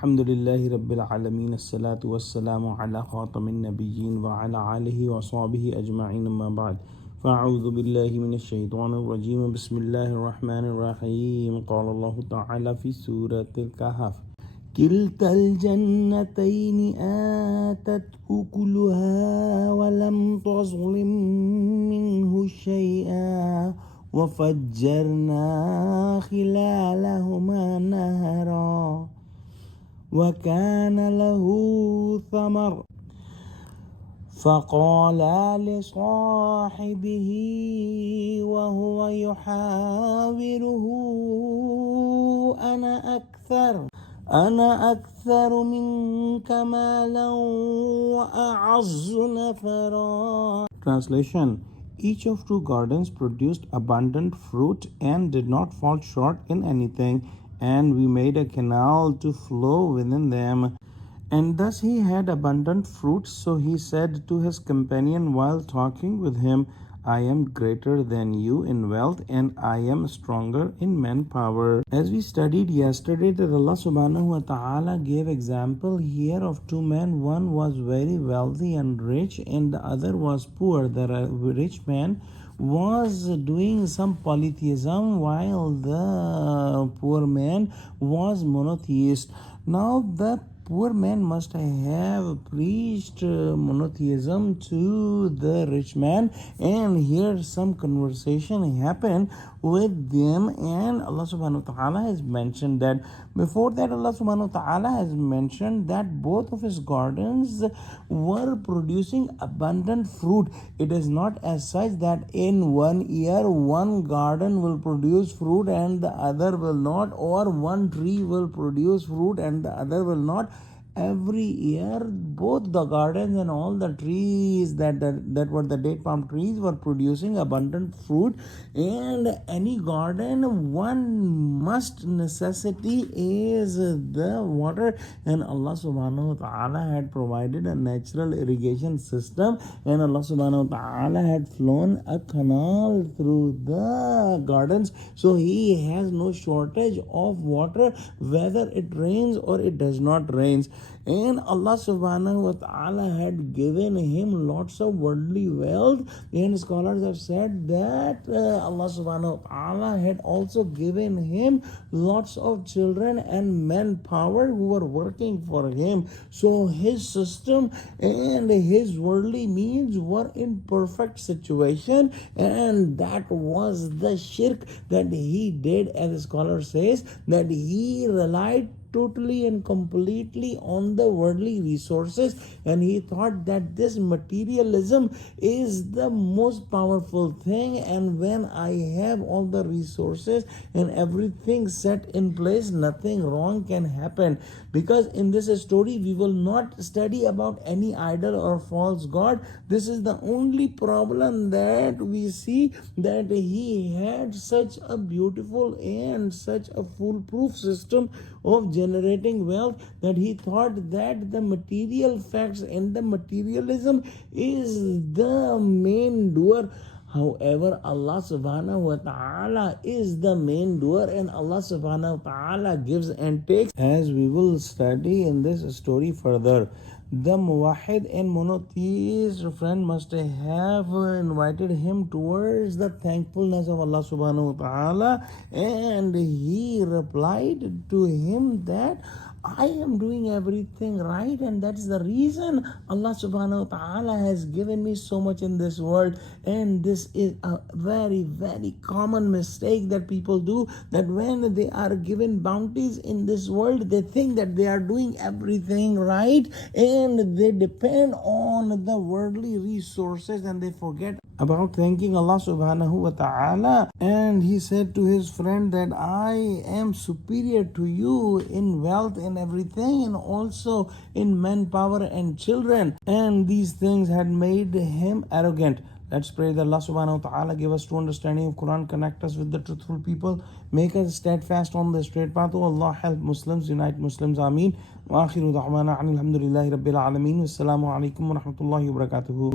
Alhamdulillahi Rabbil Alameen. As-salatu was-salamu ala khatamin nabiyyin wa ala alihi wa sahbihi ajma'in amma ba'd. فأعوذ بالله من الشيطان الرجيم بسم الله الرحمن الرحيم قال الله تعالى في سورة الكهف كلتا الجنتين آتت أكلها ولم تظلم منه شيئا وفجرنا خلالهما نهرا وكان له ثمر فقال لصاحبه وهو يحاوره أنا أكثر منك مالا وأعز نفرا. Translation: Each of two gardens produced abundant fruit and did not fall short in anything, and we made a canal to flow within them. And thus he had abundant fruit. So he said to his companion while talking with him, I am greater than you in wealth and I am stronger in manpower. As we studied yesterday, that Allah subhanahu wa ta'ala gave example here of two men. One was very wealthy and rich and the other was poor. The rich man was doing some polytheism while the poor man was monotheist. Now the poor man must have preached monotheism to the rich man, and here some conversation happened with them, and Allah subhanahu wa ta'ala has mentioned that. Before that, Allah subhanahu wa ta'ala has mentioned that both of his gardens were producing abundant fruit. It is not as such that in 1 year one garden will produce fruit and the other will not, or one tree will produce fruit and the other will not. Every year both the gardens and all the trees that were the date palm trees were producing abundant fruit. And any garden, one must necessity is the water, and Allah subhanahu wa ta'ala had provided a natural irrigation system, and Allah subhanahu wa ta'ala had flown a canal through the gardens, so he has no shortage of water whether it rains or it does not rain. And Allah subhanahu wa ta'ala had given him lots of worldly wealth, and scholars have said that Allah subhanahu wa ta'ala had also given him lots of children and manpower who were working for him. So his system and his worldly means were in perfect situation, and that was the shirk that he did. As the scholar says, that he relied totally and completely on the worldly resources, and he thought that this materialism is the most powerful thing, and when I have all the resources and everything set in place, nothing wrong can happen. Because in this story we will not study about any idol or false god. This is the only problem that we see, that he had such a beautiful and such a foolproof system of generating wealth, that he thought that the material facts and the materialism is the main doer. However, Allah subhanahu wa ta'ala is the main doer, and Allah subhanahu wa ta'ala gives and takes, as we will study in this story further. The muwahid and monotheist friend must have invited him towards the thankfulness of Allah subhanahu wa ta'ala, and he replied to him that I am doing everything right, and that is the reason Allah subhanahu wa ta'ala has given me so much in this world. And this is a very, very common mistake that people do, that when they are given bounties in this world, they think that they are doing everything right, and they depend on the worldly resources, and they forget about thanking Allah subhanahu wa ta'ala. And he said to his friend that I am superior to you in wealth and everything, and also in manpower and children, and these things had made him arrogant. Let's pray that Allah subhanahu wa ta'ala give us true understanding of Quran, connect us with the truthful people, make us steadfast on the straight path. Oh Allah, help Muslims, unite Muslims, Ameen. Wa akhiru da'wana alhamdulillahi rabbil alameen. Wassalamu alaikum wa rahmatullahi wa barakatuhu.